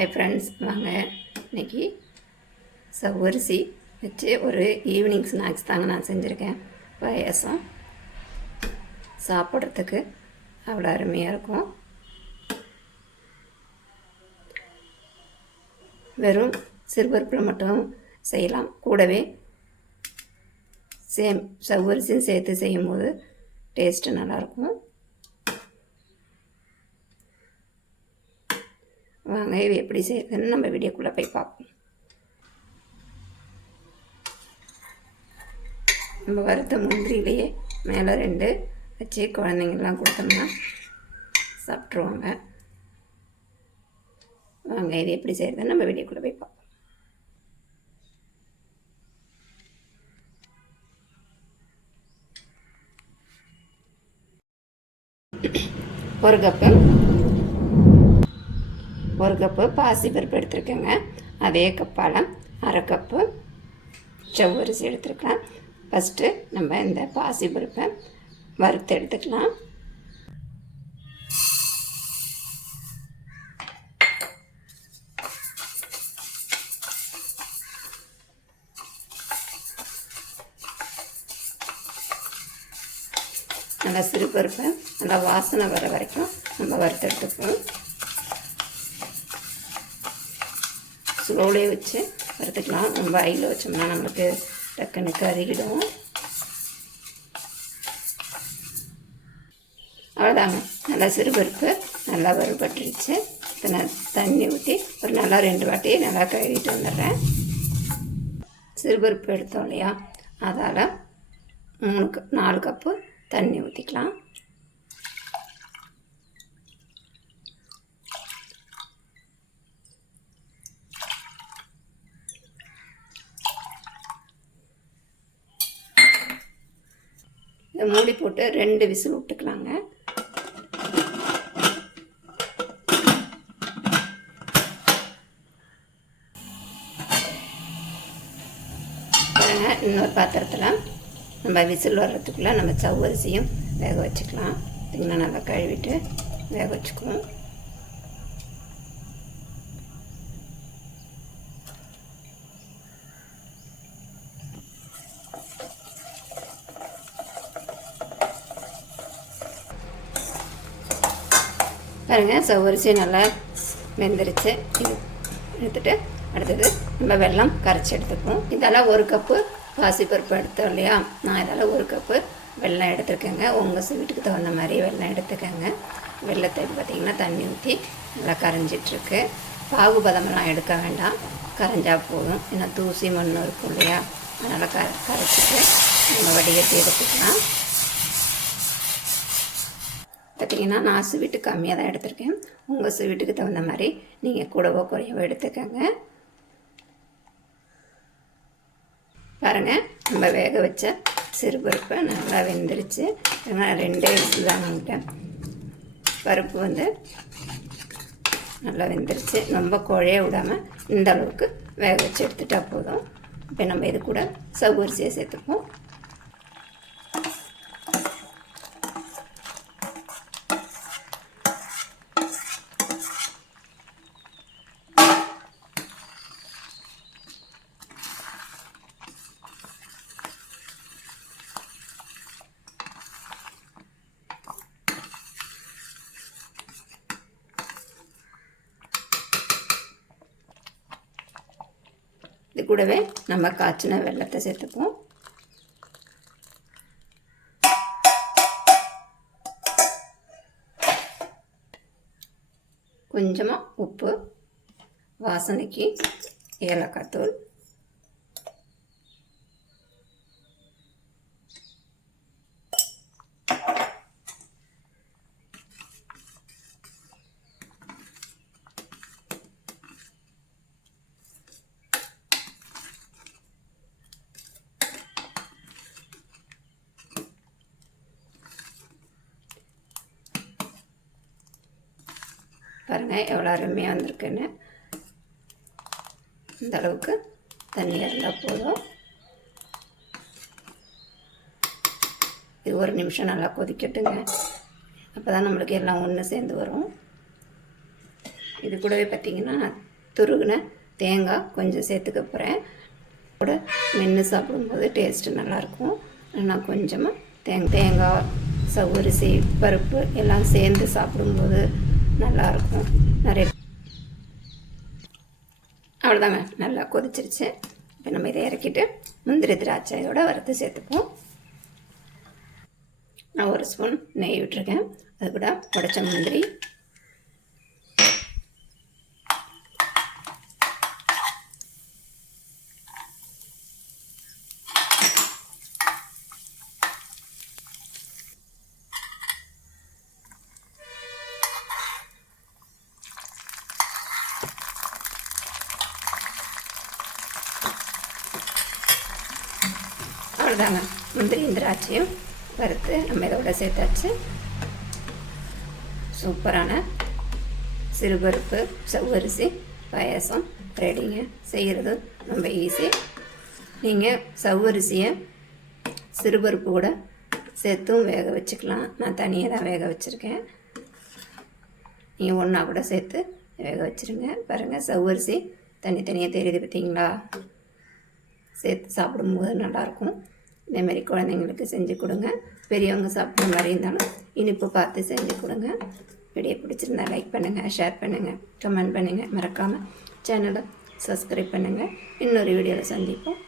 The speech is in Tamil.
ஹாய் ஃப்ரெண்ட்ஸ் வாங்க. இன்றைக்கி சவ்வரிசி வச்சு ஒரு ஈவினிங் ஸ்நாக்ஸ் தாங்க நான் செஞ்சுருக்கேன். பாயாசம். சாப்பிட்றதுக்கு அவ்வளோ அருமையாக இருக்கும். வெறும் சிறுபருப்பில் மட்டும் செய்யலாம். கூடவே சேம் சவ்வரிசியும் சேர்த்து செய்யும்போது டேஸ்ட்டு நல்லாயிருக்கும் வாங்க இது எப்படி செய்யறதுன்னு நம்ம வீடியோக்குள்ளே போய் பார்ப்போம். நம்ம வறுத்த முந்திரியிலேயே மேலே ரெண்டு வச்சு குழந்தைங்கள்லாம் கொடுத்தோம்னா சாப்பிட்ருவாங்க வாங்க இது எப்படி செய்யறதுன்னு நம்ம வீடியோக்குள்ளே போய் பார்ப்போம். ஒரு கப்பு ஒரு கப்பு பாசிப்பருப்பு எடுத்துருக்கேங்க. அதே கப்பால் அரை கப்பு செவ்வரிசி எடுத்துருக்கலாம். ஃபஸ்ட்டு நம்ம இந்த பாசிப்பருப்பை வறுத்து எடுத்துக்கலாம். நல்லா சிறுபருப்பை நல்லா வாசனை வர வரைக்கும் நம்ம வறுத்தெடுத்துப்போம் ஸ்லோலே வச்சு வறுத்துக்கலாம். நம்ம ஐயில் வச்சோம்னா நமக்கு டக்குன்னு கருகிடும். அவ்வளோதாங்க. நல்லா சிறுபருப்பு நல்லா வறுபட்டுருச்சு. நான் தண்ணி ஊற்றி ஒரு நல்லா ரெண்டு வாட்டி நல்லா கழுவிட்டு வந்துடுறேன். சிறுபருப்பு எடுத்தோம் இல்லையா? அதால் மூணு கப் நாலு கப்பு தண்ணி ஊற்றிக்கலாம் மூடி போட்டு ரெண்டு விசில் விட்டுக்கலாங்க. இன்னொரு பாத்திரத்தில் நம்ம விசில் வர்றதுக்குள்ளே நம்ம சவ்வரிசியும் வேக வச்சுக்கலாம். இதுங்கன்னா நல்லா கழுவிட்டு வேக வச்சுக்குவோம். பாருங்கள் சவ்வரிசி நல்லா வெந்துருச்சு. இது எடுத்துட்டு அடுத்தது நம்ம வெள்ளம் கரைச்சி எடுத்துக்குவோம். இதெல்லாம் ஒரு கப்பு பாசிப்பருப்பு எடுத்தோம் இல்லையா? நான் இதெல்லாம் ஒரு கப்பு வெள்ளம் எடுத்துருக்கேங்க. உங்கள் ஸ்வீட்டுக்கு தகுந்த மாதிரி வெள்ளம் எடுத்துக்கோங்க. வெள்ளத்தை பார்த்திங்கன்னா தண்ணி ஊற்றி நல்லா கரைஞ்சிட்ருக்கு. பாகுபதமெல்லாம் எடுக்க வேண்டாம். கரைஞ்சா போதும். ஏன்னா தூசி மண் இருக்கும் இல்லையா? அதனால் க கரைச்சிட்டு நம்ம வடிகட்டி எடுத்துக்கலாம். பார்த்திங்கன்னா நான் ஸ்வீட்டு கம்மியாக தான் எடுத்திருக்கேன். உங்கள் ஸ்வீட்டுக்கு தகுந்த மாதிரி நீங்கள் கூடவோ குறையவோ எடுத்துக்கோங்க. பாருங்கள் நம்ம வேக வச்ச சிறுபருப்பை நல்லா வெந்துருச்சு. நான் ரெண்டே தான் விட்டேன் பருப்பு வந்து நல்லா வெந்துருச்சு. ரொம்ப குழைய விடாமல் இந்த அளவுக்கு வேக வச்சு எடுத்துட்டா போதும். இப்போ நம்ம இது கூட சவ்வரிசியை சேர்த்துப்போம். கூடவே நம்ம காய்ச்சின வெள்ளத்தை சேர்த்துப்போம் கொஞ்சமாக உப்பு வாசனைக்கு ஏலக்காய் தூள் பாருங்கள் எவ்வளோ அருமையாக வந்திருக்குன்னு. இந்த அளவுக்கு தண்ணி இருந்தால் போதும். இது ஒரு நிமிஷம் நல்லா கொதிக்கட்டுங்க. அப்போ தான் நம்மளுக்கு எல்லாம் ஒன்று சேர்ந்து வரும். இது கூடவே பார்த்திங்கன்னா துருகுன தேங்காய் கொஞ்சம் சேர்த்துக்க போகிறேன் கூட மென்று சாப்பிடும்போது டேஸ்ட்டு நல்லாயிருக்கும் நான் கொஞ்சமாக தேங் தேங்காய் சவுரிசி பருப்பு எல்லாம் சேர்ந்து சாப்பிடும்போது நல்லாயிருக்கும். நிறைய அவ்வளோதாங்க. நல்லா கொதிச்சிருச்சு. இப்போ நம்ம இதை இறக்கிட்டு முந்திரி திராட்சையோட வறுத்து சேர்த்துப்போம். நான் ஒரு ஸ்பூன் நெய் விட்டுருக்கேன். அது கூட உடச்ச முந்திரி. அவ்வளோதாங்க முந்திரி திராட்சையும் வறுத்து நம்ம இதோட சேர்த்தாச்சு. சூப்பரான சிறுபருப்பு செவ்வரிசி பாயாசம் ரெடிங்க. செய்கிறது ரொம்ப ஈஸி நீங்கள் செவ்வரிசியை சிறுபருப்பு கூட சேர்த்தும் வேக வச்சுக்கலாம். நான் தனியாக தான் வேக வச்சுருக்கேன். நீங்கள் ஒன்றா கூட சேர்த்து வேக வச்சுருங்க. பாருங்கள் செவ்வரிசி தனித்தனியாக தெரியுது பார்த்தீங்களா? சேர்த்து சாப்பிடும்போது நல்லாயிருக்கும் இதேமாரி குழந்தைங்களுக்கு செஞ்சு கொடுங்க. பெரியவங்க சாப்பிட்ற மாதிரி இருந்தாலும் இனிப்பு பார்த்து செஞ்சு கொடுங்க. வீடியோ பிடிச்சிருந்தா லைக் பண்ணுங்கள் ஷேர் பண்ணுங்கள் கமெண்ட் பண்ணுங்கள் மறக்காமல் சேனலை சப்ஸ்கிரைப் பண்ணுங்கள் இன்னொரு வீடியோவில் சந்திப்போம்.